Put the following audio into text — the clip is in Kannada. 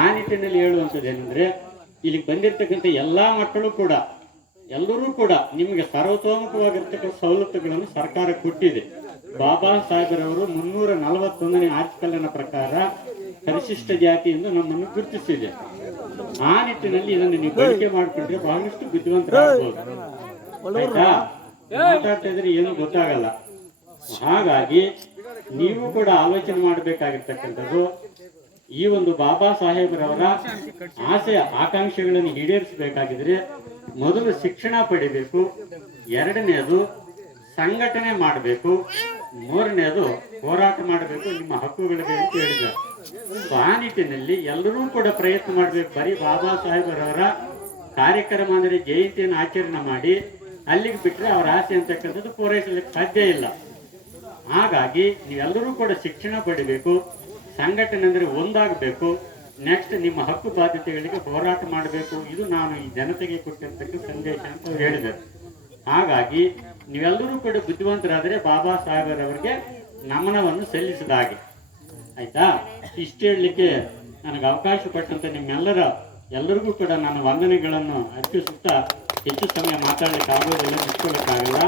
ಆ ನಿಟ್ಟಿನಲ್ಲಿ ಹೇಳುವಂಥದ್ದು ಏನಂದ್ರೆ ಇಲ್ಲಿಗೆ ಬಂದಿರತಕ್ಕಂಥ ಎಲ್ಲಾ ಮಕ್ಕಳು ಕೂಡ ಎಲ್ಲರೂ ಕೂಡ ನಿಮಗೆ ಸರ್ವತೋಮುಖವಾಗಿರ್ತಕ್ಕಂಥ ಸವಲತ್ತುಗಳನ್ನು ಸರ್ಕಾರ ಕೊಟ್ಟಿದೆ. ಬಾಬಾ ಸಾಹೇಬರವರು 341ನೇ ಆರ್ಟಿಕಲ್ನ ಪ್ರಕಾರ ಪರಿಶಿಷ್ಟ ಜಾತಿ ಎಂದು ನಮ್ಮನ್ನು ಗುರುತಿಸಿದೆ. ಆ ನಿಟ್ಟಿನಲ್ಲಿ ಇದನ್ನು ನೀವು ಬಳಕೆ ಮಾಡಿಕೊಂಡ್ರೆ ಬಹಳಷ್ಟು ಬುದ್ಧಿವಂತರಾಗಬಹುದು. ಆಯ್ತಾ? ಮಾತಾಡ್ತಾ ಇದ್ರೆ ಏನು ಗೊತ್ತಾಗಲ್ಲ. ಹಾಗಾಗಿ ನೀವು ಕೂಡ ಆಲೋಚನೆ ಮಾಡಬೇಕಾಗಿರ್ತಕ್ಕಂಥದ್ದು ಈ ಒಂದು ಬಾಬಾ ಸಾಹೇಬರವರ ಆಸೆ ಆಕಾಂಕ್ಷೆಗಳನ್ನು ಈಡೇರಿಸಬೇಕಾಗಿದ್ರೆ ಮೊದಲು ಶಿಕ್ಷಣ ಪಡಿಬೇಕು, ಎರಡನೇದು ಸಂಘಟನೆ ಮಾಡಬೇಕು, ಮೂರನೇದು ಹೋರಾಟ ಮಾಡಬೇಕು ನಿಮ್ಮ ಹಕ್ಕುಗಳಿಗೆ ಅಂತ ಹೇಳಿದ್ದಾರೆ. ಆ ನಿಟ್ಟಿನಲ್ಲಿ ಎಲ್ಲರೂ ಕೂಡ ಪ್ರಯತ್ನ ಮಾಡಬೇಕು. ಬರೀ ಬಾಬಾ ಸಾಹೇಬರವರ ಕಾರ್ಯಕ್ರಮ ಅಂದರೆ ಜಯಂತಿಯನ್ನು ಆಚರಣೆ ಮಾಡಿ ಅಲ್ಲಿಗೆ ಬಿಟ್ಟರೆ ಅವರ ಆಸೆ ಅಂತಕ್ಕಂಥದ್ದು ಪೂರೈಸಲಿಕ್ಕೆ ಸಾಧ್ಯ ಇಲ್ಲ. ಹಾಗಾಗಿ ನೀವೆಲ್ಲರೂ ಕೂಡ ಶಿಕ್ಷಣ ಪಡಿಬೇಕು, ಸಂಘಟನೆ ಅಂದರೆ ಒಂದಾಗಬೇಕು, ನೆಕ್ಸ್ಟ್ ನಿಮ್ಮ ಹಕ್ಕು ಬಾಧ್ಯತೆಗಳಿಗೆ ಹೋರಾಟ ಮಾಡಬೇಕು. ಇದು ನಾನು ಈ ಜನತೆಗೆ ಕೊಟ್ಟಿರ್ತಕ್ಕ ಸಂದೇಶ ಅಂತ ಅವ್ರು ಹೇಳಿದರು. ಹಾಗಾಗಿ ನೀವೆಲ್ಲರೂ ಕೂಡ ಬುದ್ಧಿವಂತರಾದರೆ ಬಾಬಾ ಸಾಹೇಬರವರಿಗೆ ನಮನವನ್ನು ಸಲ್ಲಿಸಿದ ಹಾಗೆ. ಆಯ್ತಾ? ಇಷ್ಟು ಹೇಳಲಿಕ್ಕೆ ನನಗೆ ಅವಕಾಶ ಕೊಟ್ಟಂತ ಎಲ್ಲರಿಗೂ ಕೂಡ ನಾನು ವಂದನೆಗಳನ್ನು ಅರ್ಪಿಸುತ್ತಾ ಹೆಚ್ಚು ಸಮಯ ಮಾತಾಡಲಿಕ್ಕೆ ಆಗೋದಿಲ್ಲ, ನಿಂತ್ಕೊಳ್ಳಿಕ್ಕಾಗಲ್ಲ.